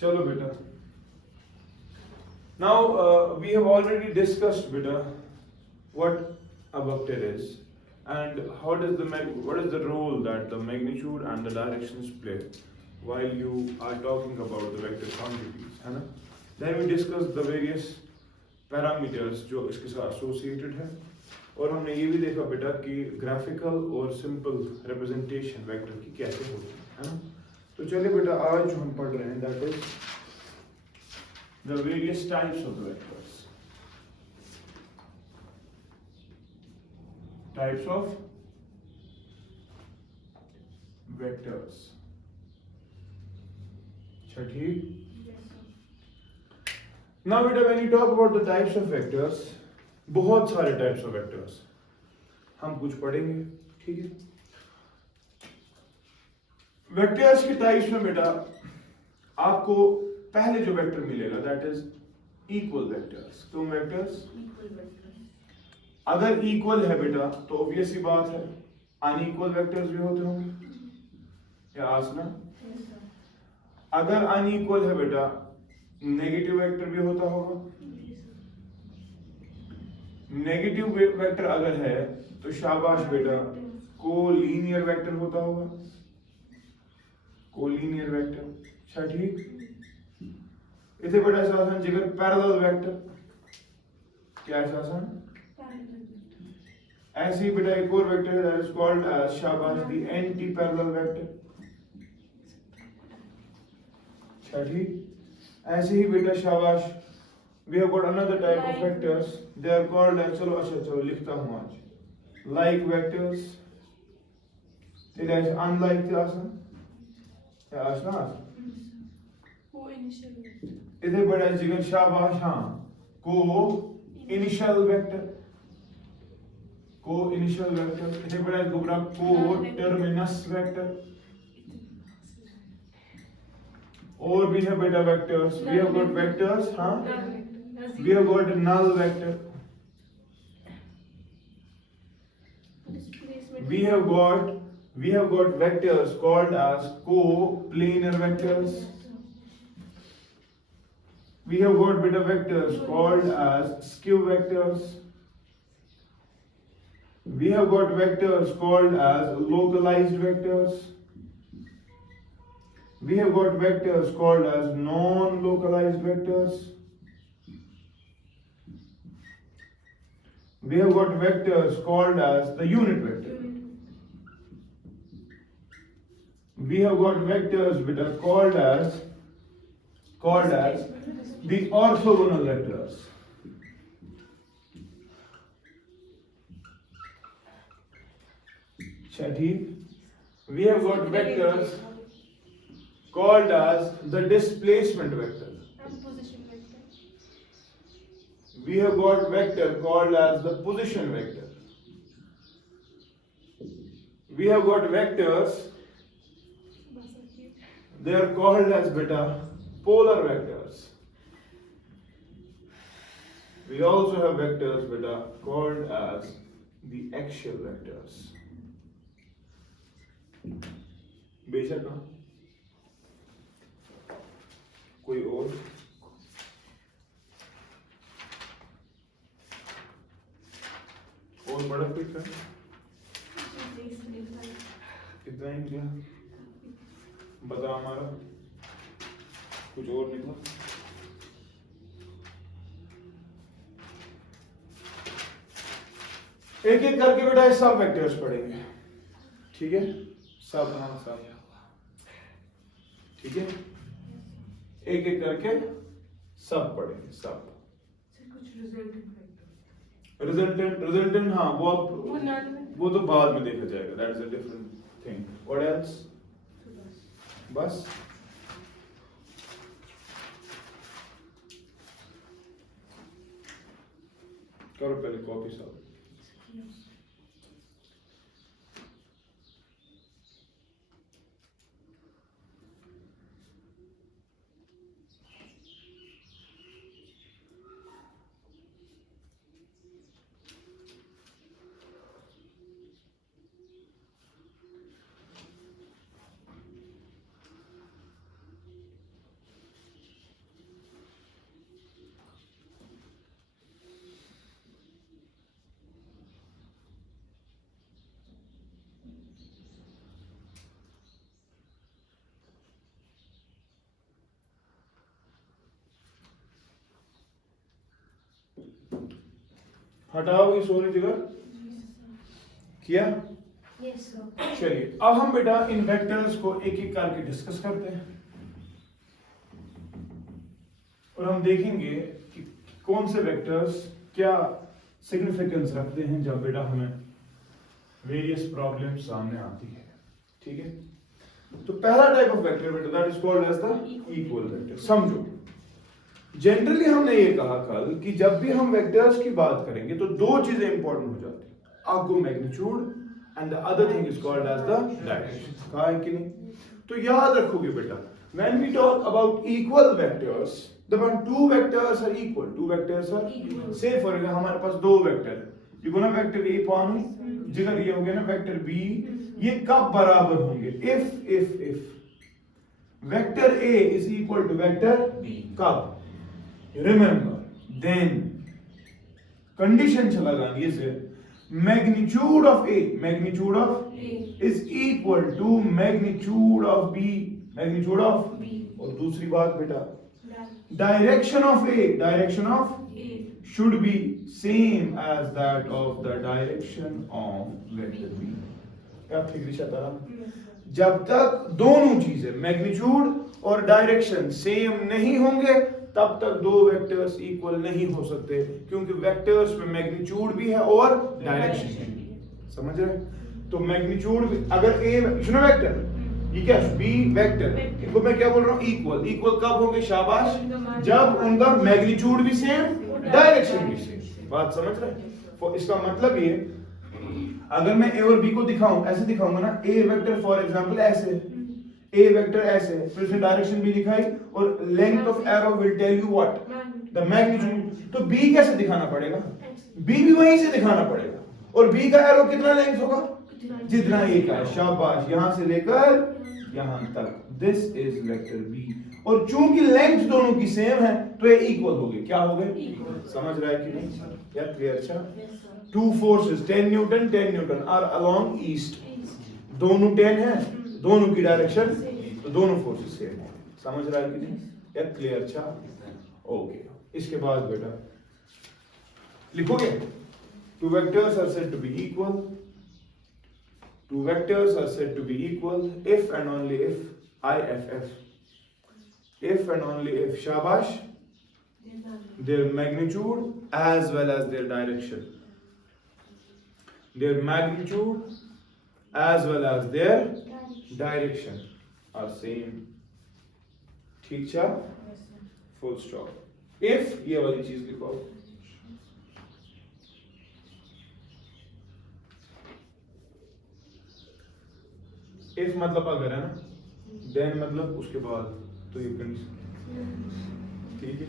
चलो बेटा, now we have already discussed beta what a vector is and what is the role that the magnitude and the directions play while you are talking about the vector quantities, है ना? Then we discussed the various parameters जो इसके साथ associated है, और हमने ये भी देखा बेटा कि ग्राफिकल और सिंपल रिप्रेजेंटेशन वेक्टर की कैसे होती है ना? तो चलिए बेटा, आज जो हम पढ़ रहे हैं that is the various types of vectors. Types of vectors. अच्छा ठीक. Now बेटा, when you talk about the types of vectors, बहुत सारे types of vectors हम कुछ पढ़ेंगे, ठीक है? वेक्टर्स के टाइप्स में बेटा आपको पहले जो वेक्टर मिलेगा दैट इज इक्वल वेक्टर्स. तुम वेक्टर्स अगर इक्वल है बेटा तो ऑब्वियस ही बात है अनइक्वल वेक्टर्स भी होते होंगे या आसना. अगर अनइक्वल है बेटा नेगेटिव वेक्टर भी होता होगा. नेगेटिव वेक्टर अगर है तो शाबाश बेटा कोलिनियर वेक्टर होता होगा. Collinear vector. अच्छा ठीक. इसे बेटा ऐसा आसान जिगर पैरेलल वेक्टर. क्या ऐसा आसान? ऐसे ही बेटा एक और वेक्टर है दैट इज कॉल्ड एज शाबाश द एंटी पैरेलल वेक्टर. अच्छा ठीक. ऐसे ही बेटा शाबाश we have got another type of vectors they are called as, चलो अच्छा चलो लिखता हूं आज, लाइक वेक्टर्स. तेरे ऐसे अनलाइक क्या आसान क्या आसान इधर बड़ा जिगर शाबाश. हाँ, को इनिशियल वेक्टर. को इनिशियल वेक्टर. इधर बड़ा गुबरा को टर्मिनस वेक्टर. और भी है बेटा vectors. We have got vectors. हाँ, we have got null vector. we have got vectors called as co-planar vectors. We have got beta vectors called as skew vectors. We have got vectors called as localized vectors. We have got vectors called as non-localized vectors. We have got vectors called as the unit vector. We have got vectors which are called as the orthogonal vectors. ठीक. We have got vectors called as the displacement vector. We have got vector called as the position vector. We have got vectors, they are called as beta polar vectors. We also have vectors beta called as the axial vectors. बेशक हाँ, कोई और बड़ा pick है कितना ही क्या बता हमारा कुछ और निकला. एक एक करके बेटा ये सब वेक्टर्स पढ़ेंगे, ठीक है? सब. हाँ सब ठीक है. एक एक करके सब पढ़ेंगे सब. रिजल्टेंट हाँ वो तो बाद में देखा जाएगा. That is a different thing. What else? बस करो पहले कॉपी सब. हटाओ ये सोनी जिगर किया। चलिए अब हम बेटा इन वेक्टर्स को एक एक करके डिस्कस करते हैं और हम देखेंगे कि कौन से वेक्टर्स क्या सिग्निफिकेंस रखते हैं जब बेटा हमें वेरियस प्रॉब्लम सामने आती है। ठीक है, तो पहला टाइप ऑफ वेक्टर बेटा that is called as the equal vector. समझो, जनरली हमने ये कहा कल कि जब भी हम वेक्टर्स की बात करेंगे तो दो चीजें इंपॉर्टेंट हो जाती है, आपको magnitude and the other thing is called as the direction. कहा है कि नहीं? तो याद रखोगे बेटा, when we talk about equal vectors, the two vectors are equal, two vectors are equal. Say for example हमारे पास दो वेक्टर है, ये को ना वेक्टर A पानू जिधर ये हो गया ना वेक्टर B, ये कब बराबर होंगे? if vector A is equal to vector B, कब? Remember, then condition चला गानी से magnitude of A is equal to magnitude of B, magnitude of B. और दूसरी बात बेटा, direction of A should be same as that of the direction of vector B. क्या फिक्र तारा? जब तक दोनों चीजें मैग्नीट्यूड और डायरेक्शन सेम नहीं होंगे तब तक दो वेक्टर्स इक्वल नहीं हो सकते, क्योंकि वेक्टर्स में मैग्नीट्यूड भी है और डायरेक्शन भी है। समझ रहे? तो मैग्नीट्यूड अगर ए सुनो वेक्टर, ये क्या बी वेक्टर, इनको मैं क्या बोल रहा हूँ? इक्वल। इक्वल कब होंगे? शाबाश, जब उनका मैग्नीट्यूड भी सेम डायरेक्शन भी सेम। बात समझ रहे? इसका मतलब ये, अगर मैं ए और बी को दिखाऊं, ऐसे दिखाऊंगा ना, ए वेक्टर फॉर एग्जांपल ऐसे, ए वेक्टर ऐसे, फिर उसने डायरेक्शन भी दिखाई और length of arrow will tell you what? The magnitude. तो बी कैसे दिखाना पड़ेगा? बी भी वहीं से दिखाना पड़ेगा, और बी का एरो कितना लेंथ होगा? जितना ए का है। शाबाश, यहां से लेकर यहां तक, दिस इज वेक्टर बी। और चूंकि लेंथ दोनों की सेम है तो ये इक्वल हो गए। क्या हो गए? समझ रहा है कि नहीं? या क्लियर? अच्छा, two forces 10 newton are along east, दोनों 10 है, दोनों की डायरेक्शन, तो दोनों फोर्सेस सेम है। समझ रहा है कि नहीं? या क्लियर? अच्छा, ओके। इसके बाद बेटा लिखोगे, two vectors are said to be equal, two vectors are said to be equal if and only if and only if, shabash, their magnitude as well as their direction, their magnitude as well as their direction are same. ठीक है? full stop. if ये वाली चीज लिखो, if मतलब अगर है ना, then मतलब उसके बाद, तो ये कंडीशन। ठीक है,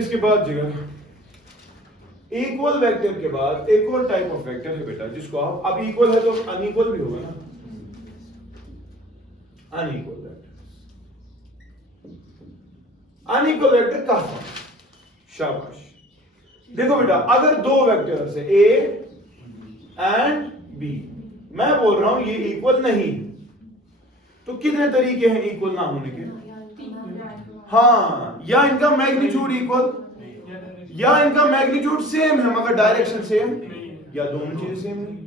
इसके बाद जगह इक्वल वेक्टर के बाद एक और टाइप ऑफ वेक्टर है बेटा, जिसको आप, अब इक्वल है तो अनइक्वल भी होगा ना, अनइक्वल वेक्टर। अनइक्वल वेक्टर का फॉर्म, शाबाश। देखो बेटा, अगर दो वेक्टर्स है ए एंड बी, मैं बोल रहा हूं ये इक्वल नहीं, तो कितने तरीके हैं इक्वल ना होने के? हाँ, या इनका मैग्नीट्यूड इक्वल, या इनका मैग्नीट्यूड सेम है मगर डायरेक्शन सेम, या दोनों चीजें सेम नहीं।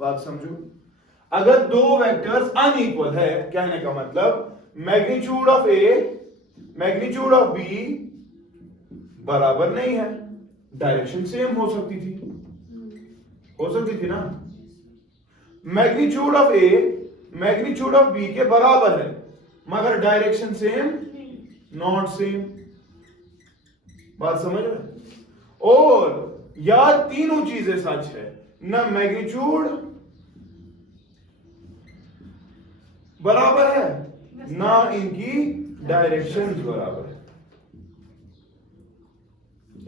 बात समझो, अगर दो वेक्टर्स अनइक्वल है, कहने का मतलब magnitude of A magnitude of B बराबर नहीं है, डायरेक्शन सेम हो सकती थी ना। Magnitude of A magnitude of B के बराबर है मगर डायरेक्शन सेम नॉट सेम। बात समझ रहे? और या तीनों चीजें सच है, ना मैग्नीट्यूड बराबर है ना इनकी डायरेक्शन बराबर है।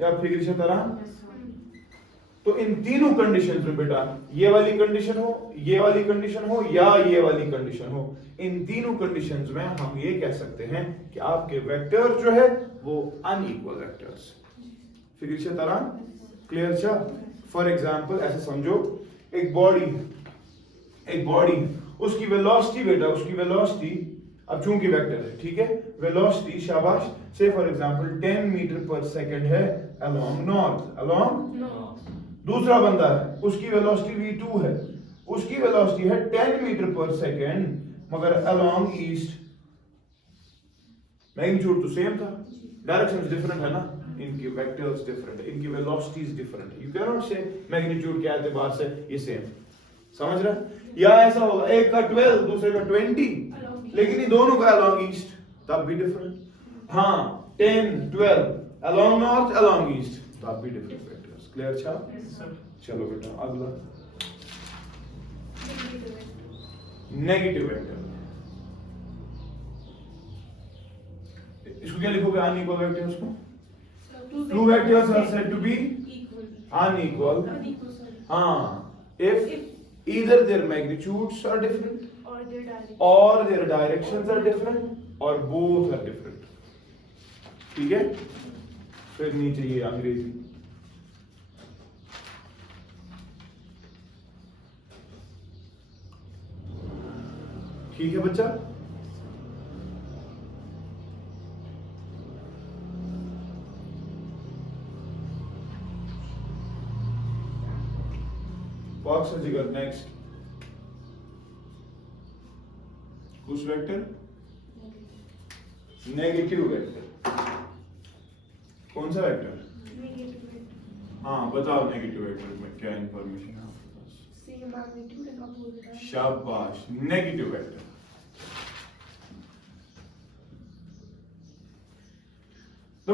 या फिर इसी तरह, तो इन तीनों कंडीशंस में बेटा, ये वाली कंडीशन हो, ये वाली कंडीशन हो, या ये वाली कंडीशन हो, इन तीनों कंडीशंस में हम ये कह सकते हैं कि आपके वेक्टर जो है वो अनइक्वल वेक्टर्स। फिर इसी तरह क्लियर? अच्छा, फॉर एग्जांपल ऐसे समझो, एक बॉडी उसकी वेलोसिटी बेटा, उसकी वेलोसिटी अब चूंकि वेक्टर है, ठीक है, वेलोसिटी शाबाश, से फॉर एग्जांपल 10 मीटर पर सेकंड है अलोंग नॉर्थ, अलोंग, दूसरा बंदा है उसकी वेलोसिटी v2 है, उसकी वेलोसिटी है 10 मीटर पर सेकंड मगर अलोंग ईस्ट, मैग्नीट्यूड तो सेम था, डायरेक्शंस डिफरेंट है ना, इनकी वेक्टर्स डिफरेंट है, इनकी वेलोसिटीज डिफरेंट है, यू कैन नॉट से मैग्नीट्यूड के एतबार से ये सेम, समझ रहे हैं? या ऐसा होगा एक का 12 दूसरे का 20 लेकिन इन दोनों का अलोंग ईस्ट तब भी डिफरेंट, हाँ 10 12 अलोंग नॉर्थ अलोंग ईस्ट तब भी डिफरेंट वेक्टर्स, क्लियर था? चलो बेटा अगला नेगेटिव वेक्टर, इसको क्या लिखोगे अनइक्वल वेक्टर्स को? Two vectors are said to be unequal. If either their magnitudes are different or their directions are different or both are different. ठीक है? फिर नीचे ये अंग्रेजी, ठीक है बच्चा? बॉक्स फिजिकल नेक्स्ट, कुछ वेक्टर नेगेटिव वेक्टर, कौन सा वेक्टर? हाँ बताओ नेगेटिव वेक्टर में क्या इंफॉर्मेशन है आपके पास? Same magnitude and opposite. शाबाश, negative vector, the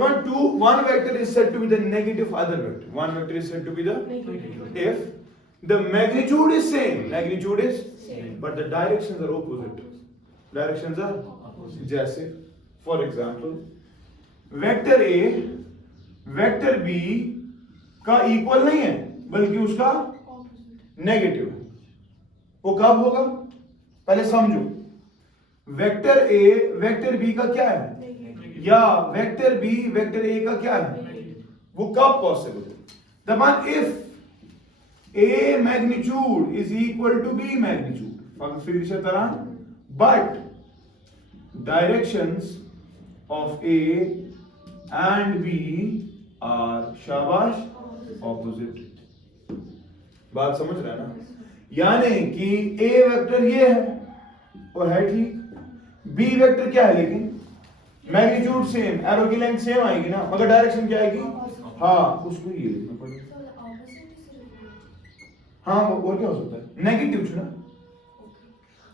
one vector is said to be the negative of other vector, one vector is said to be the Negative. if the magnitude is same but the directions are opposite, directions are जैसे for example vector A vector B का equal नहीं है बल्कि उसका negative है, वो कब होगा पहले समझो, वेक्टर A वेक्टर B का क्या है या वेक्टर B वेक्टर A का क्या है, वो कब पॉसिबल है? The one if A magnitude is equal to B magnitude, फिर इसी तरह but directions of A and B are शाबाश opposite, बात समझ रहे हैं ना? यानी कि A वेक्टर ये है और है ठीक, B वेक्टर क्या है लेकिन मैग्नीट्यूड सेम, एरो की लेंथ सेम आएगी ना मगर डायरेक्शन क्या आएगी, हाँ उसको ये लिखना पड़ेगा, हाँ और क्या हो सकता है नेगेटिव चुना,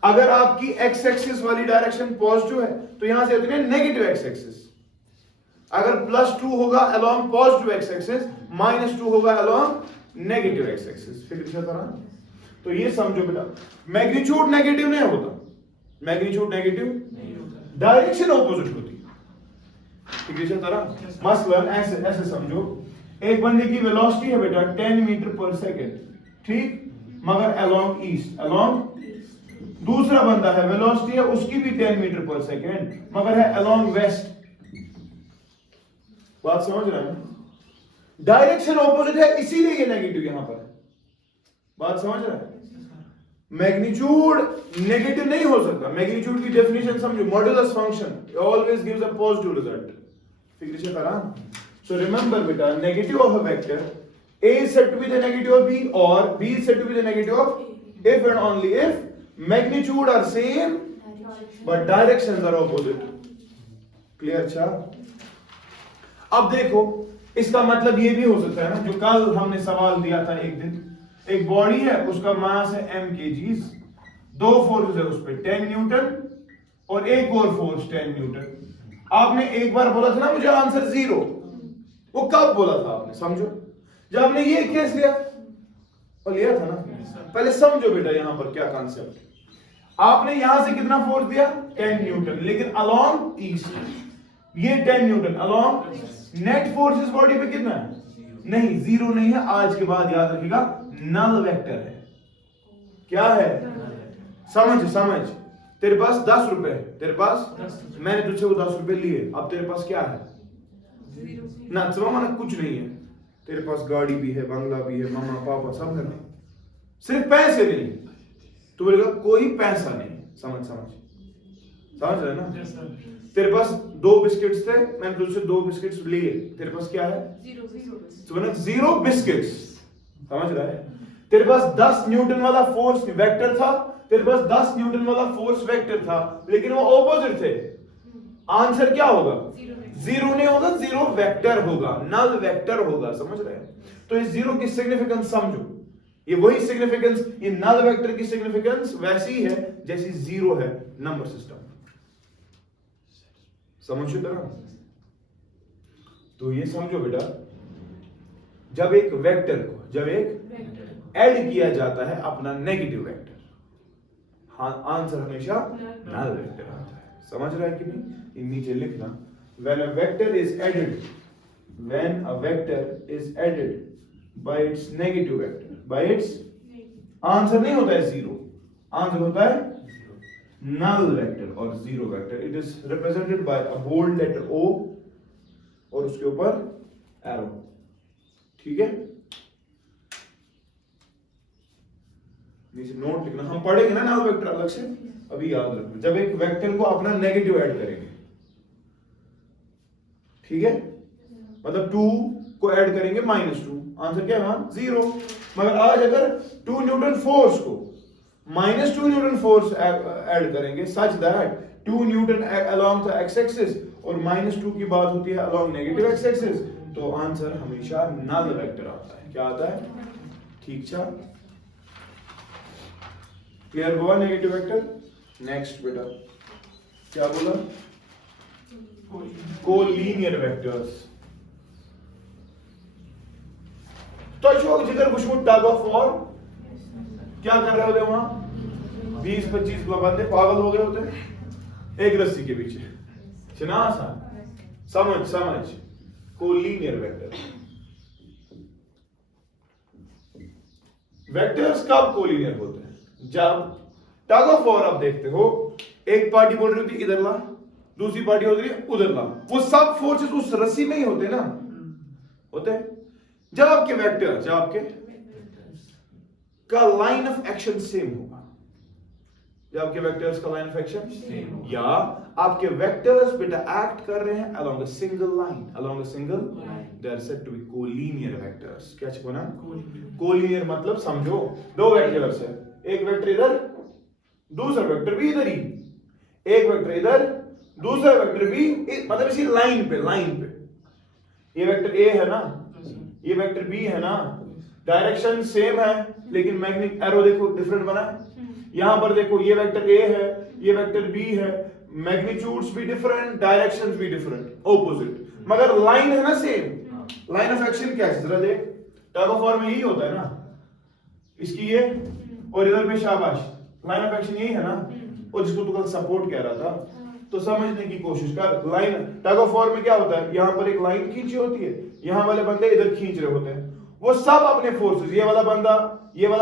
अगर आपकी एक्स एक्सिस वाली डायरेक्शन पॉजिटिव है तो यहां से उतने नेगेटिव एक्स एक्सिस, अगर +2 होगा अलोंग पॉजिटिव एक्स एक्सिस, -2 होगा अलोंग नेगेटिव एक्स एक्सिस, फिर इसी तरह, तो ये समझो बेटा मैग्नीट्यूड नेगेटिव नहीं होता, मैग्नीट्यूड नेगेटिव नहीं होता, डायरेक्शन ऑपोजिट होती है, ठीक है इसी तरह मसलन ऐसे ऐसे समझो, एक बंदे की वेलोसिटी है बेटा 10 मीटर पर सेकंड, ठीक, मगर अलोंग ईस्ट, अलोंग, दूसरा बंदा है वेलोसिटी है उसकी भी 10 मीटर पर सेकंड मगर है अलोंग वेस्ट, बात समझ रहे हैं? डायरेक्शन ऑपोजिट है इसीलिए ये नेगेटिव यहां पर है, बात समझ रहे हैं? मैग्नीट्यूड नेगेटिव नहीं हो सकता, मैग्नीट्यूड की डेफिनेशन समझो, modulus function always gives a positive result, ठीक है करा? सो रिमेंबर बेटा negative of a vector A is said to be the negative of B or B is said to be the negative of if and only if magnitude are same but directions are opposite, clear? अच्छा अब देखो इसका मतलब ये भी हो सकता है ना, जो कल हमने सवाल दिया था एक दिन, एक बॉडी है उसका मास है m kgs, दो फोर्स है उस पे 10 न्यूटन और एक और फोर्स 10 न्यूटन, आपने एक बार बोला था ना मुझे आंसर 0, वो कब बोला था आपने समझो, जब आपने ये केस लिया और लिया था ना, पहले समझो बेटा यहां पर क्या कॉन्सेप्ट, आपने यहां से कितना फोर्स दिया 10 न्यूटन लेकिन अलोंग ईस्ट, ये 10 न्यूटन अलोंग, नेट फोर्स इस बॉडी पे कितना है, नहीं 0 नहीं है, आज के बाद याद रखिएगा नल वेक्टर है, क्या है, समझ, तेरे पास 10 रुपए, तेरे पास मैंने तुझसे वो 10 रुपए लिए, अब तेरे पास क्या है ना, माना कुछ नहीं है, तेरे पास गाड़ी भी है, बंगला भी है, मामा पापा सब है, सिर्फ पैसे नहीं, तो बोलेगा कोई पैसा नहीं, समझ समझ रहे ना? Yes, sir. तेरे पास 2 बिस्किट्स थे, मैंने तुझसे 2 बिस्किट्स लिए, तेरे पास क्या है? Zero. तो मैंने 0 बिस्किट्स, समझ रहा है? तेरे पास 10 न्यूटन वाला फोर्स वेक्टर था, तेरे पास 10 न्यूटन वाला फोर्स वेक्टर था, लेकिन वो ऑपोजिट थे। आंसर क्या होगा? जीरो नहीं होगा, जीरो वेक्टर होगा, नल वेक्टर होगा, समझ रहे हैं? तो इस जीरो की सिग्निफिकेंस समझो, ये वही सिग्निफिकेंस, ये नल वेक्टर की सिग्निफिकेंस वैसी है जैसी जीरो है नंबर सिस्टम। समझो तरह? तो ये समझो बेटा, जब एक वेक्टर को ऐड किया जाता है अपना नेगेटिव वेक्टर, हाँ, आंसर हमेशा नल वेक्टर आता है। समझ रहा है कि नहीं? ये नीचे लिखना, when a vector is added by its negative vector, by its, answer नहीं होता है जीरो, आंसर होता है नल वेक्टर और zero vector. It is represented by a bold letter O और उसके ऊपर एरो, ठीक है? नीचे नोट लिखना, हम पढ़ेंगे ना नल वेक्टर अलग से, अभी याद रखना। जब एक वेक्टर को अपना नेगेटिव ऐड करेंगे, ठीक है, मतलब 2 को ऐड करेंगे -2, आंसर क्या है? 0। मगर आज अगर 2 न्यूटन फोर्स को -2 न्यूटन फोर्स ऐड करेंगे such that 2 Newton along the x axis और -2 की बात होती है अलोंग नेगेटिव एक्स एक्सिस, तो आंसर हमेशा नल वेक्टर आता है। क्या आता है? ठीक था? क्लियर हुआ नेगेटिव वेक्टर? नेक्स्ट बेटा क्या बोला? Collinear vectors. तो शोक जिगर कुछ टग ऑफ वॉर क्या कर रहे होते वहां? 20-25 बंदे पागल हो गए होते एक रस्सी के पीछे, सुना सा? समझ कोलिनियर वेक्टर। वेक्टर्स कब कोलिनियर होते हैं? जब टग ऑफ वॉर आप देखते हो, एक पार्टी बोल रही होती इधर ला, दूसरी पार्टी होती है उधर ला, वो सब फोर्सेस उस रस्सी में ही होते ना, होते। जब आपके वेक्टर, जब आपके का लाइन ऑफ एक्शन सेम होगा, जब आपके वेक्टर्स का लाइन ऑफ एक्शन या आपके वेक्टर्स बेटा एक्ट कर रहे हैं along a single line, they are said to be collinear vectors। क्या छपना? कोलिनियर मतलब समझो, 2 वेक्टर्स है, एक वेक्टर इधर, दूसरा वेक्टर भी इधर ही, एक वेक्टर इधर, दूसरा वेक्टर भी, मतलब इसी लाइन पे ये वेक्टर A है ना, ये वेक्टर B है ना, डायरेक्शन सेम है लेकिन मैग्नेटिक एरो देखो डिफरेंट बना है। यहां पर देखो ये वेक्टर A है, ये वेक्टर B है, मैग्नीट्यूड्स भी डिफरेंट, डायरेक्शंस भी डिफरेंट, ऑपोजिट, मगर लाइन है ना सेम। लाइन ऑफ एक्शन क्या है जरा देख, टग ऑफ वॉर में यही होता है ना, इसकी ये और इधर पे शाबाश, लाइन ऑफ एक्शन यही है ना, और जिसको तू कल सपोर्ट कह रहा था, तो समझने की कोशिश कर। लाइन टग ऑफ वॉर में क्या होता है, यहां पर एक लाइन खींची होती है, यहां वाले बंदे इधर खींच रहे होते हैं, वो सब अपने फोर्सेस, ये वाला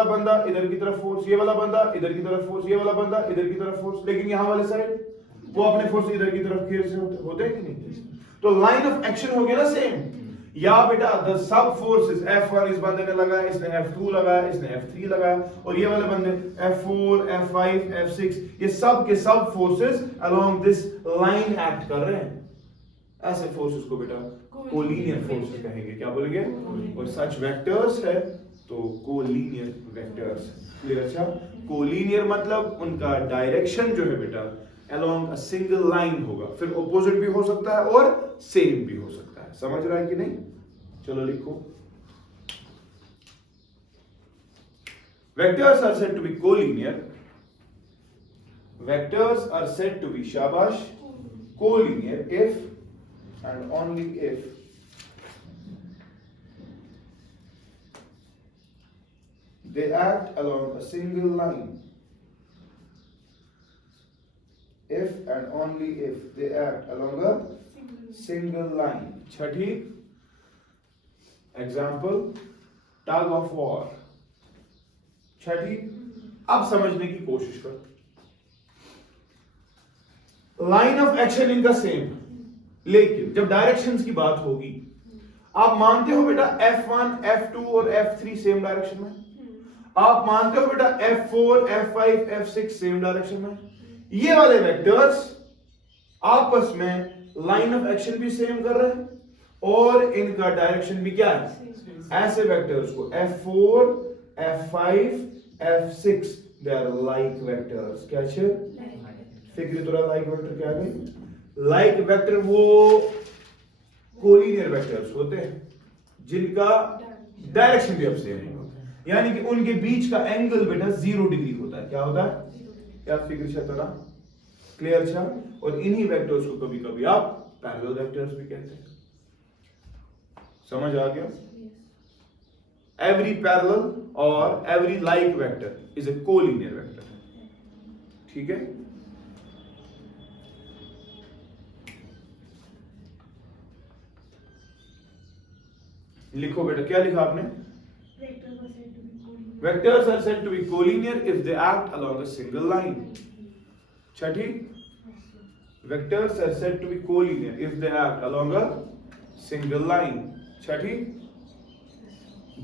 बंदा इधर की तरफ फोर्स, ये वाला बंदा इधर की तरफ फोर्स, ये वाला बंदा इधर की तरफ फोर्स, लेकिन यहां वाले साइड वो अपने फोर्स इधर की तरफ खींच रहे होते हैं कि नहीं? तो लाइन ऑफ एक्शन हो गया ना सेम। या बेटा द सब फोर्सेस, F1 इस बंदे ने लगाया, इसने F2 लगाया, इसने F3 लगाया, और ये वाले बंदे F4, F5, F6, ये सब के सब forces along this line act कर रहे हैं। ऐसे फोर्सेस को बेटा कोलिनियर फोर्सेस कहेंगे। क्या बोलेंगे? और सच वेक्टर्स है तो कोलिनियर वेक्टर्स। क्लियर? अच्छा, कोलिनियर मतलब उनका डायरेक्शन जो है बेटा अलोंग अ सिंगल लाइन होगा, फिर ऑपोजिट भी हो सकता है और सेम भी हो सकता है। समझ रहा है कि नहीं? चलो लिखो, vectors are said to be collinear, vectors are said to be शाबाश collinear if and only if they act along a single line, if and only if they act along a single line। Chhathi example tug of war. छठी, अब समझने की कोशिश कर, line of action इनका same, लेकिन जब directions की बात होगी, आप मानते हो बेटा F1, F2 और F3 सेम डायरेक्शन में, आप मानते हो बेटा F4, F5, F6 same direction में, ये वाले वेक्टर्स आपस में लाइन ऑफ एक्शन भी सेम कर रहे हैं और इनका डायरेक्शन भी क्या है। ऐसे वेक्टर्स को F4, F5, F6 they are like vectors. क्या छे फिक्री तोरा लाइक वेक्टर क्या है। लाइक वेक्टर वो कोलिनियर वेक्टर्स होते हैं जिनका डायरेक्शन भी अब सेम है, यानी कि उनके बीच का एंगल बेटा 0 डिग्री होता है। क्या होता है, क्या फिक्र छा क्लियर छा। और इन्हीं वेक्टर्स को कभी कभी आप पैरेलल वेक्टर्स भी कहते हैं। समझ आ गया। एवरी पैरेलल और every like vector is a collinear vector. ठीक है। लिखो बेटा, क्या लिखा आपने। Vectors are said to be collinear if they act along a single line. Chhathi, vectors are said to be collinear if they act along a single line. Chhathi,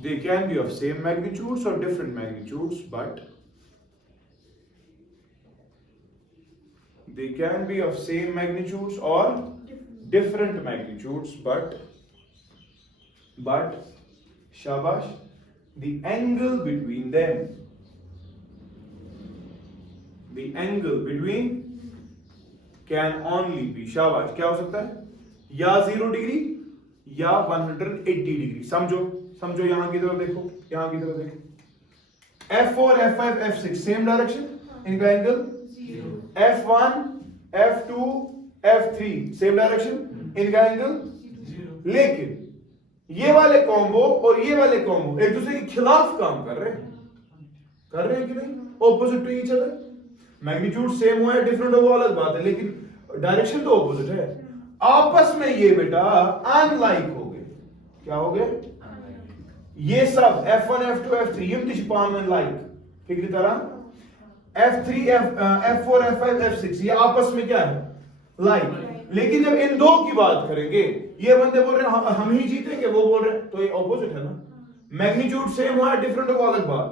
they can be of same magnitudes or different magnitudes, but they can be of same magnitudes or different magnitudes, but shabash, the angle between them, the angle between can only be, शाबाश, क्या हो सकता है, या 0 degree या 180 degree. समझो समझो, यहां की तरफ देखो, यहां की तरफ देखो। F4, F5, F6 same direction, इनका angle 0। F1, F2, F3 same direction, इनका एंगल 0। लेकिन ये वाले कॉम्बो और ये वाले कॉम्बो एक दूसरे के खिलाफ काम कर रहे हैं कि नहीं, opposite to each other. Magnitude same हो या डिफरेंट हो वो अलग बात है, लेकिन डायरेक्शन तो ऑपोजिट है। आपस में ये बेटा अनलाइक हो गए। क्या हो गए, ये सब F1, F2, F3 ये भी पान लाइक, ठीक है तरह F3, F4, F5, F6 ये आपस में क्या है, लाइक। लेकिन जब इन दो की बात करेंगे, ये बंदे बोल रहे हैं हम ही जीतेंगे, वो बोल रहे हैं, तो ये ऑपोजिट है ना। मैग्नीट्यूड सेम हुआ, डिफरेंट हो अलग बात,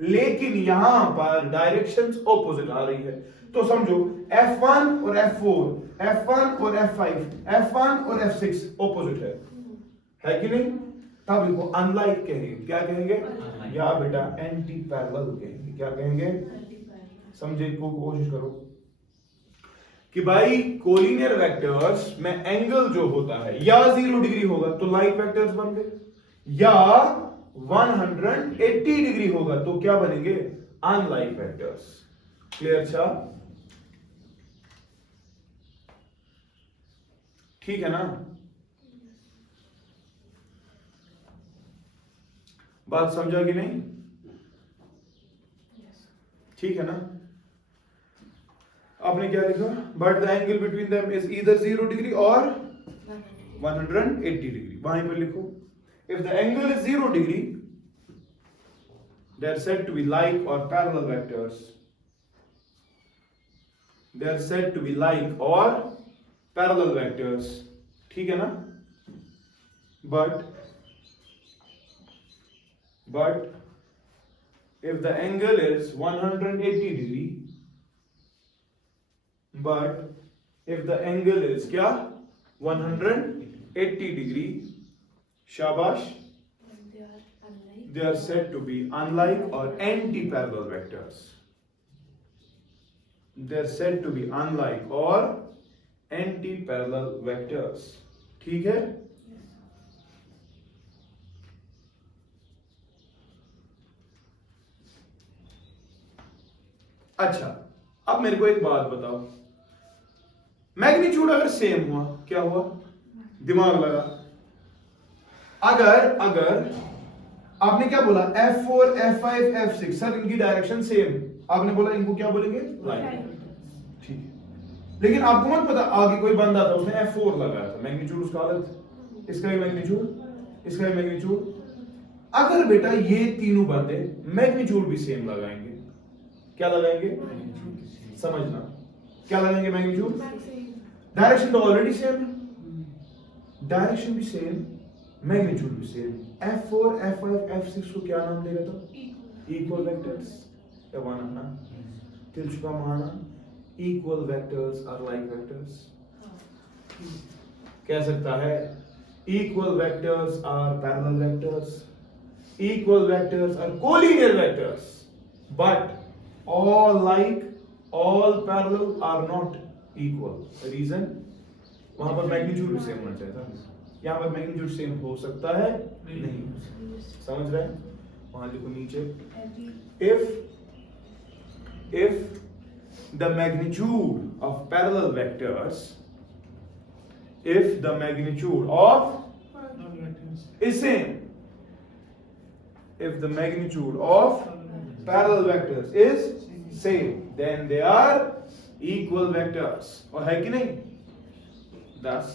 लेकिन यहां पर डायरेक्शंस ऑपोजिट आ रही है। तो समझो F1 और F4, F1 और F5, F1 और F6 ऑपोजिट है कि नहीं। तब इनको अनलाइक कहेंगे। क्या कहेंगे, या बेटा एंटी पैरेलल कहेंगे। क्या कहेंगे, समझे को कोशिश करो कि भाई कोलिनियर वेक्टर्स में एंगल जो होता है या 0 डिग्री होगा तो लाइक वेक्टर्स बन गए, या 180 डिग्री होगा तो क्या बनेंगे, अनलाइक वेक्टर्स। क्लियर था, ठीक है ना। बात समझा कि नहीं, ठीक है ना। आपने क्या लिखा, but the angle between them is either 0 degree और 180 डिग्री। वहीं पर लिखो, if the angle is 0 degree they are said to be like or parallel vectors. They are said to be like or parallel vectors. ठीक है ना। but if the angle is 180 degree, but if the angle is क्या 180 degree, शाबाश, they are said to be unlike or anti-parallel vectors. They are said to be unlike or anti-parallel vectors. ठीक है। अच्छा, अब मेरे को एक बात बताओ, मैग्नीट्यूड अगर सेम हुआ, क्या हुआ, दिमाग लगा। अगर आपने क्या बोला, F4, F5, F6 सर इनकी डायरेक्शन सेम, आपने बोला इनको क्या बोलेंगे, लाइन। ठीक है, लेकिन आपको मत पता आगे कोई बंदा था उसने F4 लगाया था, मैग्नीट्यूड उसका अलग था, इसका भी मैग्नीट्यूड, इसका भी मैग्नीट्यूड। अगर बेटा ये तीनों बंदे मैग्नीट्यूड भी सेम लगाएंगे, क्या लगाएंगे, समझना, क्या लगाएंगे, मैग्नीट्यूड, डायरेक्शन तो ऑलरेडी सेम है, डायरेक्शन भी सेम, मैग्नीट्यूड भी सेम। F4, F5, F6 को क्या नाम देगा, तो इक्वल वेक्टर्स। తెలుసుగా మాన equal vectors are like vectors. कह सकता है equal vectors are parallel vectors, equal vectors are collinear vectors, but all like, all parallel are not equal. Reason? वहां पर मैग्नीट्यूड भी सेम होना चाहिए था, यहाँ पर मैग्नीट्यूड सेम हो सकता है नहीं, समझ रहे हैं? वहां लिखो नीचे, if the magnitude of parallel vectors, if the magnitude of is same, if the magnitude of parallel vectors is same, then they are equal vectors. और है कि नहीं? Thus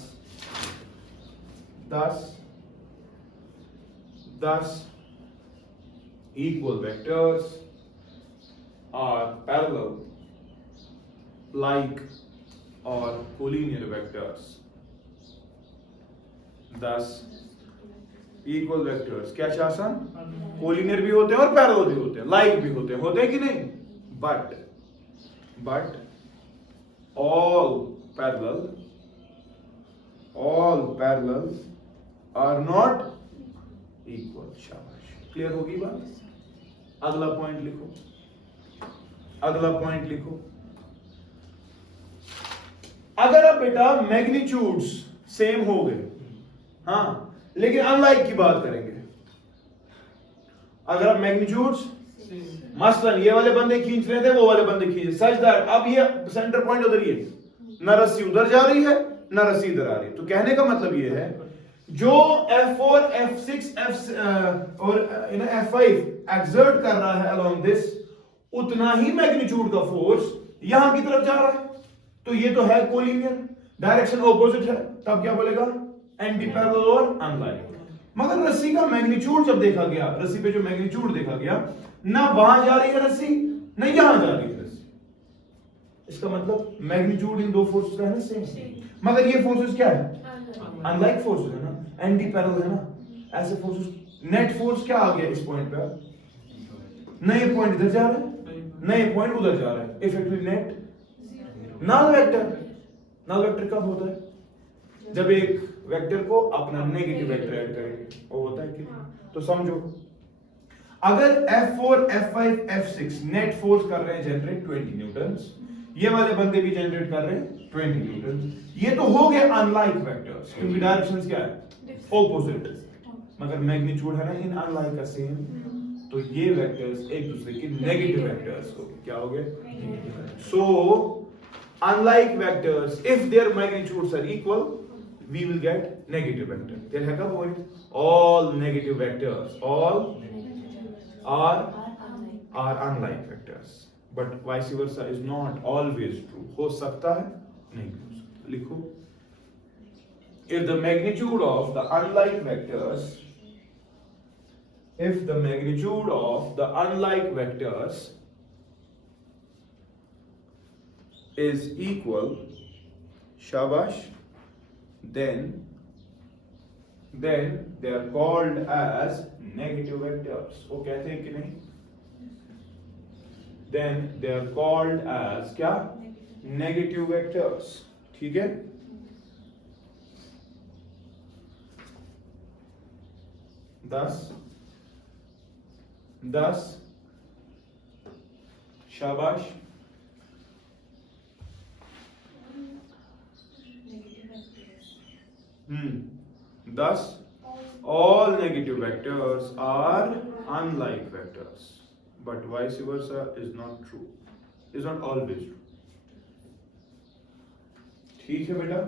equal vectors are parallel, like or collinear vectors. Thus equal vectors क्या शासन? Collinear भी होते हैं और पैरेलल भी होते हैं, लाइक भी होते हैं कि नहीं? But all parallel are not equal. शाबाश, क्लियर होगी बात? अगला पॉइंट लिखो, अगर अब बेटा मैग्नीट्यूड्स सेम हो गए, हाँ, लेकिन अनलाइक की बात करेंगे, अगर आप मैग्नीट्यूड्स मसलन ये वाले बंदे खींच रहे थे, वो वाले बंदे खींच, सच दैट अब ये सेंटर पॉइंट उधर ही है, ना रस्सी उधर जा रही है ना रस्सी इधर आ रही है, तो कहने का मतलब ये है जो F4, F6, और F5 एक्सर्ट कर रहा है अलोंग दिस, उतना ही मैग्नीट्यूड का फोर्स यहां की तरफ जा रहा है, तो ये तो है कोलिनियर, डायरेक्शन ऑपोजिट है, तब क्या बोलेगा? एंटी पैरेलल और अनलाइक। मगर रस्सी का मैग्नीट्यूड जब देखा गया, रस्सी पे जो मैग्नीट्यूड देखा गया, ना वहां जा रही है रस्सी ना यहां जा रही है रस्सी, इसका मतलब मैग्नीट्यूड इन दो फोर्सेस का है ना सेम, मगर ये फोर्सेस क्या है? अनलाइक फोर्सेस है ना, एंटी पैरेलल है ना, ऐसे फोर्सेस, नेट फोर्स क्या आ गया इस पॉइंट पे? ना ये पॉइंट इधर जा रहा है ना ये पॉइंट उधर जा रहा है, इफेक्टिवली नेट नल वेक्टर कब होता है? जब एक वेक्टर को अपना नेगेटिव वेक्टर ऐड करेंगे, वो होता है कि नहीं? तो समझो, अगर F4, F5, F6 net force कर रहे हैं जनरेट 20 न्यूटन्स, ये वाले बंदे भी जनरेट कर रहे हैं 20 न्यूटन्स, ये तो हो गए अनलाइक वेक्टर्स, क्योंकि डायरेक्शंस क्या है? ऑपोजिट, मगर मैग्नीट्यूड है ना इन अनलाइक का सेम, तो ये वेक्टर्स एक दूसरे के नेगेटिव वेक्टर्स हो गए, क्या हो गए? सो unlike vectors, if their magnitudes are equal, we will get negative vector. Then है कब होए? All negative vectors, all are unlike vectors. But vice versa is not always true. हो सकता है, नहीं हो सकता. लिखो. If the magnitude of the unlike vectors, if the magnitude of the unlike vectors is equal, shabash, then they are called as negative vectors. वो कहते हैं कि नहीं? Then they are called as क्या? Negative vectors. ठीक है? Thus, shabash. Thus, all negative vectors are unlike vectors, but vice versa is not true. Is not always true. ठीक है बेटा?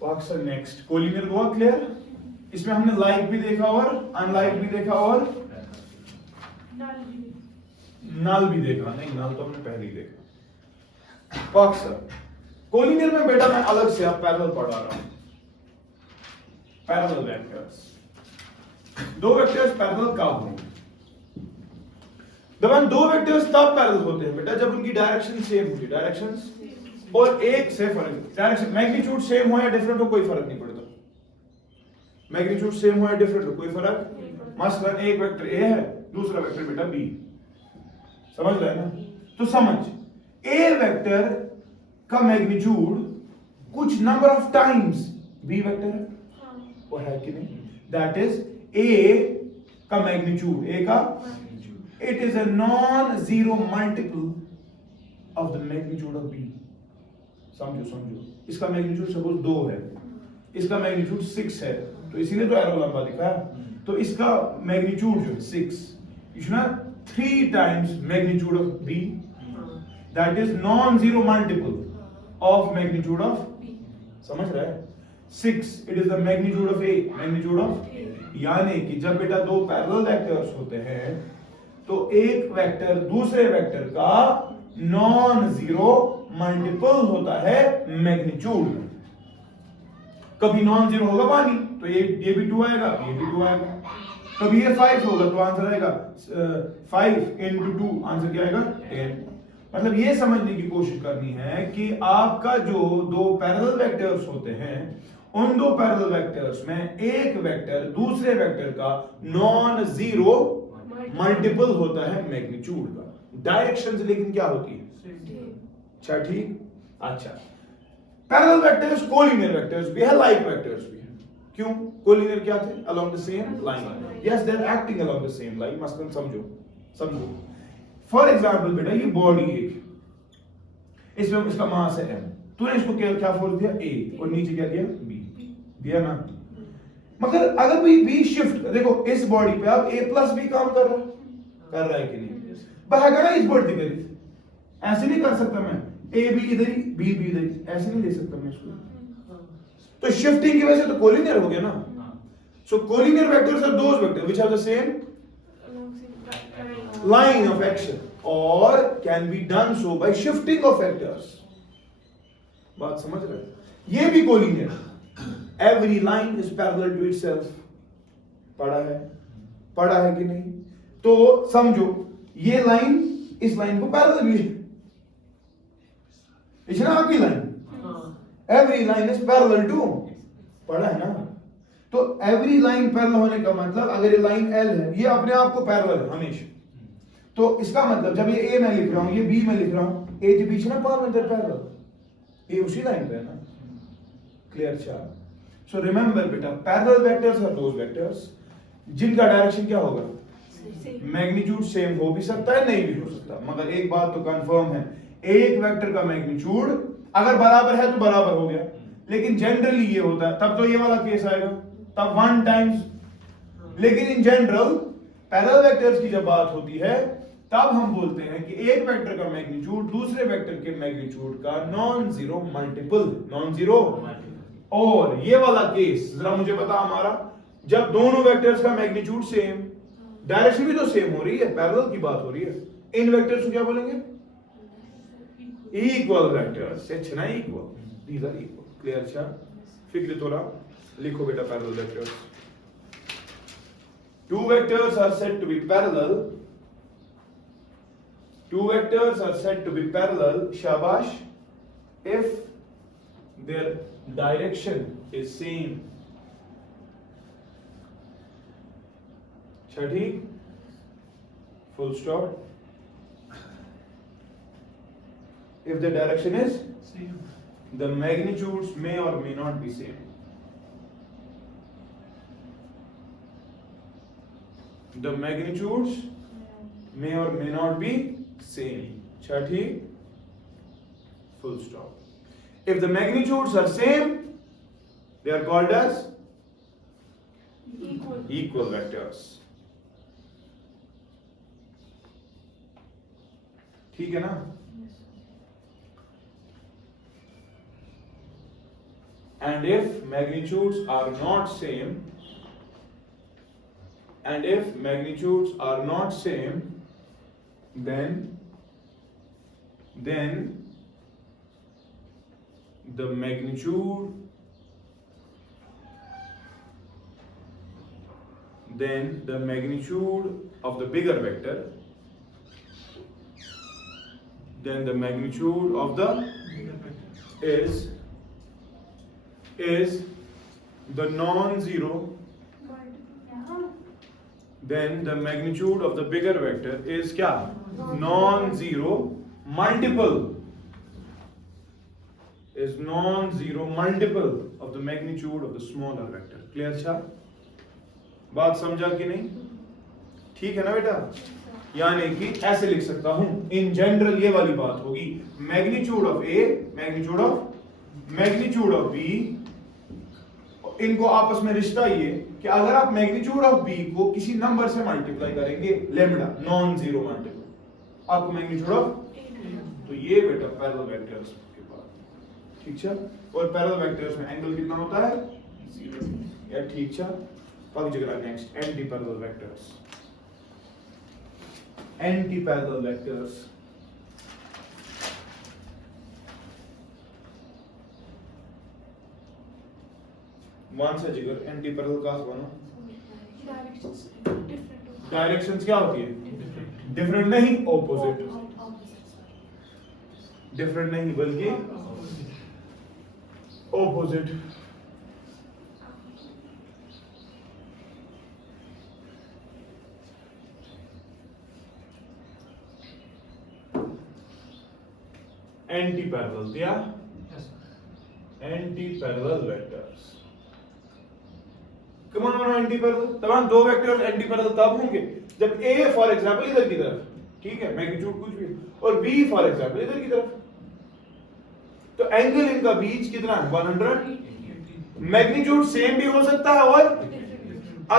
पाकिस्तान नेक्स्ट कोलिनियर हुआ क्लियर? इसमें हमने लाइक भी देखा और अनलाइक भी देखा और नल भी देखा। नहीं, नल तो हमने पहले ही देखा। पाकिस्तान कोलिनियर में बेटा मैं अलग से अब पैरेलल पढ़ा रहा हूं। पैरेलल वेक्टर्स, दो वेक्टर्स पैरेलल कब होंगे? दबन दो वेक्टर्स तब पैरेलल होते हैं बेटा जब उनकी डायरेक्शन सेम होती है। डायरेक्शंस और एक से फर्क, डायरेक्शन मैग्नीट्यूड सेम हो या डिफरेंट हो कोई फर्क नहीं पड़ता। मैग्नीट्यूड सेम हो या डिफरेंट हो कोई फर्क। मसलन एक वेक्टर ए है, दूसरा वेक्टर बेटा बी, समझ रहे हैं ना? तो समझ, ए वेक्टर का मैग्नीट्यूड कुछ number of times B vector है, वो है कि नहीं? दैट इज ए का मैग्नीट्यूड, ए का it is a non zero multiple of the magnitude of B. समझो, इसका मैग्नीट्यूड सपोज 2 है, इसका मैग्नीट्यूड 6 है, तो इसीलिए तो एरो लंबा दिखा है। तो इसका मैग्नीट्यूड जो है 6 इज ना 3 times magnitude of B, that is non zero multiple of magnitude of, समझ रहा है? 6 it is the magnitude of A, magnitude of, यानी कि जब बेटा दो पैरेलल वेक्टर्स होते हैं तो एक वेक्टर दूसरे वेक्टर का नॉन जीरो मल्टीपल होता है मैग्नीट्यूड में। कभी नॉन जीरो होगा पानी तो ये भी 2 आएगा, ये भी 2 आएगा। कभी ये 5 होगा तो आंसर आएगा 5 into 2, आंसर क्या आएगा 10। मतलब ये समझने की कोशिश करनी है कि आपका जो दो पैरेलल वेक्टर्स होते हैं उन दो पैरेलल वेक्टर्स में एक वेक्टर दूसरे वेक्टर का नॉन जीरो मल्टीपल होता है मैग्नीट्यूड का। डायरेक्शन से लेकिन क्या होती है? अच्छा, ठीक। अच्छा, पैरेलल वेक्टर्स कोलिनियर वेक्टर्स भी है, लाइक वेक्टर्स भी है। क्यों? कोलिनियर क्या थे? Along the same line. Yes, they are acting along the same line. मसलन समझो फॉर एग्जांपल बेटा ये बॉडी एक है, इसमें इसका मास है m, तूने इसको क्या फोर्स दिया? a, और नीचे क्या दिया? b, दिया ना? मगर अगर b शिफ्ट, देखो इस बॉडी पे अब a प्लस b काम कर रहा है कि नहीं? बहागा ना इस बॉडी पे, ऐसे नहीं कर सकता मैं, a b इधर ही b b इधर ही, ऐसे नहीं ले सकता मैं इसको। तो शिफ्टिंग की वजह से तो कोलिनियर हो गया ना। So collinear vectors are those vector which have the same line of action or can be done so by shifting of vectors। बात समझ रहे? ये भी collinear, every line is parallel to itself। पढ़ा है कि नहीं? तो समझो ये लाइन इस लाइन को पैरेलल भी है, इस ना आपकी line, every line is parallel to, पढ़ा है ना? तो every line पैरेलल होने का मतलब अगर ये लाइन L है ये अपने आप को पैरेलल है हमेशा, तो इसका मतलब जब ये A में लिख रहा हूं ये B में लिख रहा हूं, A के बीच ना पार्मेंटर पैरेलल, A उसी लाइन पे है ना। क्लियर? चार। सो रिमेंबर बेटा parallel vectors are those vectors जिनका डायरेक्शन क्या होगा? मैग्नीट्यूड सेम हो भी सकता है, नहीं भी हो सकता, मगर एक बात तो कंफर्म है, एक वेक्टर का मैग्नीट्यूड अगर बराबर है तो बराबर हो गया, लेकिन जनरली ये होता है, तब तो ये वाला केस आएगा, तब 1 टाइम्स। लेकिन इन जनरल पैरेलल वेक्टर्स की जब बात होती है तब हम बोलते हैं कि एक वेक्टर का मैग्नीट्यूड दूसरे वेक्टर के मैग्नीट्यूड का non zero multiple, non zero. और ये वाला केस जरा मुझे बता हमारा, जब दोनों वेक्टर्स का मैग्नीट्यूड सेम, डायरेक्शन भी तो सेम हो रही है, पैरेलल की बात हो रही है, इन वेक्टर्स को क्या बोलेंगे? Equal vectors. अच्छा ना, equal, these are equal. Clear? अच्छा, फिक्र थोड़ा लिखो बेटा parallel vectors. Two vectors are said to be parallel. Two vectors are said to be parallel, shabash, if their direction is same. ठीक? Full stop. If the direction is same, the magnitudes may or may not be same. The magnitudes may or may not be same. ठीक? Full stop. If the magnitudes are same, they are called as equal vectors. ठीक है ना? And if magnitudes are not same, and if magnitudes are not same, then the magnitude of the bigger vector, then the magnitude of the is the non-zero, then the magnitude of the bigger vector is क्या? Non-zero multiple is non-zero multiple of the magnitude of the smaller vector. Clear अच्छा? बात समझा कि नहीं? ठीक है ना बेटा? यानी कि ऐसे लिख सकता हूं, इन जनरल ये वाली बात होगी, magnitude of A, magnitude of B, इनको आपस में रिश्ता ये कि अगर आप मैग्नीट्यूड ऑफ बी को किसी नंबर से मल्टीप्लाई करेंगे, लैम्डा, नॉन जीरो मल्टीपल, आपको मैग्नीट्यूड ऑफ, तो ये बेटा पैरेलल वेक्टर्स के पास, ठीक है? और पैरेलल वेक्टर्स में एंगल कितना होता है? 0 या ठीक है? अब जगह next anti parallel vectors, anti-parallel vectors. One से जिगर anti-parallel का बनो, Directions different. डायरेक्शंस क्या होती है? डिफरेंट नहीं, ऑपोजिट, डिफरेंट नहीं बल्कि ऑपोजिट. एंटी पैरेलल दिया, एंटी पैरेलल वेक्टर्स. कमान मानो एंटी पैरेलल, तमाम दो वेक्टर्स एंटी पैरेलल तब होंगे जब a फॉर एग्जांपल इधर की तरफ, ठीक है, मैग्नीट्यूड कुछ भी, और b फॉर एग्जांपल इधर की तरफ, तो एंगल इनका बीच कितना है? 100. मैग्नीट्यूड सेम भी हो सकता है, और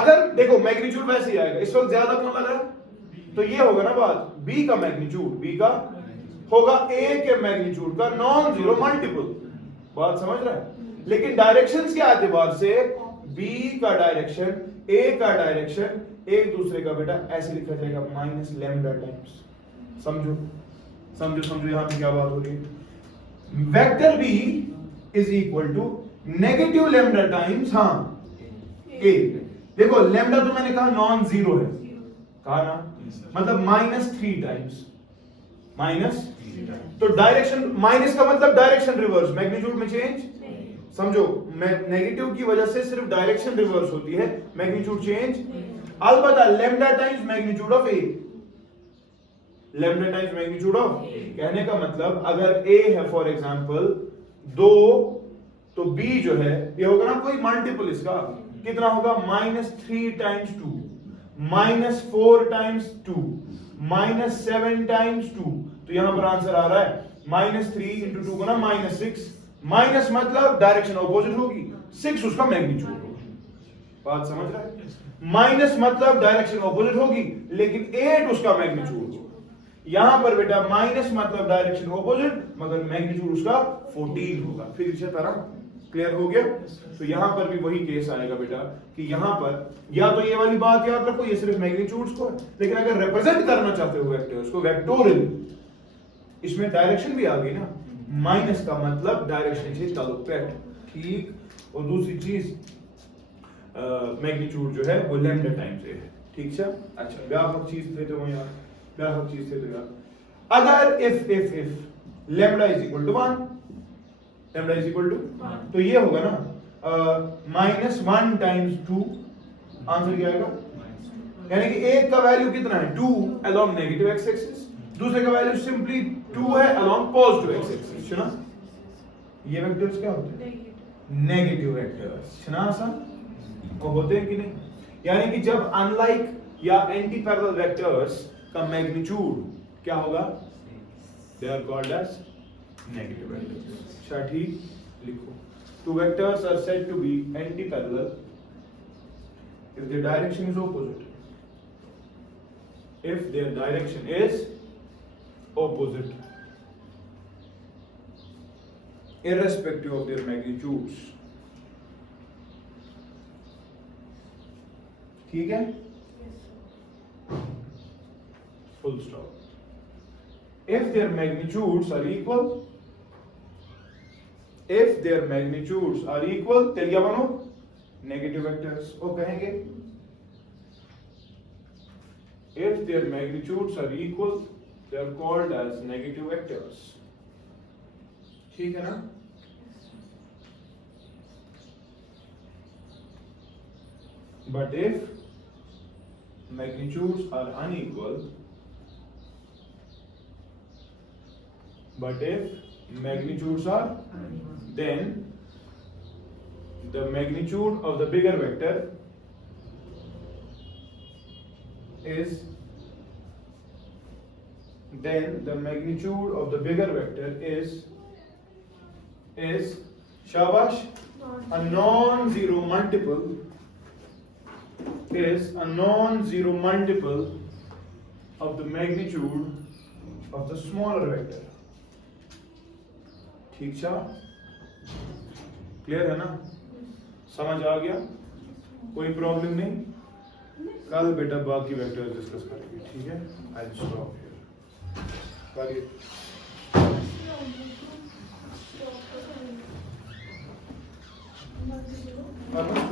अगर देखो मैग्नीट्यूड वैसे ही आएगा, इस वक्त ज्यादा कौन लग रहा है? तो ये होगा ना बात, b का मैग्नीट्यूड, b का होगा a के मैग्नीट्यूड का नॉन जीरो मल्टीपल. बात समझ रहा है? लेकिन डायरेक्शंस के एतबार से b का डायरेक्शन, a का डायरेक्शन एक दूसरे का बेटा ऐसे लिखा जाएगा माइनस लैम्डा टाइम्स. समझो समझो समझो यहां पे क्या बात हो रही है? Vector b is equal to negative lambda times, हाँ, a. देखो लैम्डा तो मैंने कहा नॉन जीरो है, कहा ना, मतलब -3 टाइम्स, माइनस, तो डायरेक्शन माइनस का मतलब डायरेक्शन रिवर्स, मैग्नीट्यूड में चेंज. समझो, नेगेटिव की वजह से सिर्फ डायरेक्शन रिवर्स होती है, मैग्नीट्यूड चेंज. अलबत्ता lambda times magnitude of A, lambda times magnitude of, कहने का मतलब अगर a है फॉर एग्जांपल 2, तो b जो है ये होगा ना कोई मल्टीपल इसका, कितना होगा? -3 टाइम्स 2, -4 टाइम्स 2, -7 टाइम्स 2. तो यहां पर आंसर आ रहा है -3 इंटू 2 को ना -6. माइनस मतलब डायरेक्शन ऑपोजिट होगी, 6 उसका मैग्नीट्यूड होगी. बात समझ रहा है? माइनस मतलब डायरेक्शन ऑपोजिट होगी, लेकिन 8 उसका मैग्नीट्यूड होगा. यहां पर बेटा माइनस मतलब डायरेक्शन ऑपोजिट, मगर मैग्नीट्यूड उसका 14 होगा. फिर इसे तरह क्लियर हो गया? तो यहां पर भी वही केस आएगा बेटा कि यहां पर या तो ये वाली बात याद रखो, ये सिर्फ मैग्नीट्यूड्स को है, लेकिन अगर रिप्रेजेंट करना चाहते हो वेक्टर्स को वेक्टोरियल, इसमें डायरेक्शन भी आ गई ना, माइनस का मतलब डायरेक्शन से ताल्लुक है, ठीक. और दूसरी चीज मैग्नीट्यूड जो है वो लैम्डा टाइम्स है, ठीक है. अच्छा, व्यापक चीज थे तो यार, व्यापक चीज थे तो यार, अगर if lambda is equal to 1, lambda is equal to, तो ये होगा ना -1 टाइम्स 2, आंसर क्या आएगा? यानी कि एक का वैल्यू कितना है? 2 अलोंग नेगेटिव एक्स एक्सिस, दूसरे का वैल्यू सिंपली 2 है अलोंग पॉजिटिव एक्स एक्सिस. सुना, ये वेक्टर्स क्या होते हैं? Negative vectors. सुना आसान, वो होते हैं कि नहीं? यानी कि जब अनलाइक या एंटी पैरेलल वेक्टर्स का मैग्नीट्यूड क्या होगा? They are called as negative vectors. अच्छा, ठीक, लिखो. Two vectors are said to be anti-parallel if their direction is opposite. If their direction is opposite, irrespective of their magnitudes. ठीक है? Full stop. If their magnitudes are equal, then क्या बनो? Negative vectors. वो कहेंगे if their magnitudes are equal, they are called as negative vectors. ठीक है ना? But if magnitudes are unequal, magnitudes are, then the magnitude of the bigger vector is, shabash, a non-zero multiple of the magnitude of the smaller vector. ठीक छा? Clear है ना? समझ आ गया? कोई प्रॉब्लम नहीं? कल बेटा बाकी वेक्टर्स डिस्कस करेंगे, ठीक है? I will stop here. करिए। अब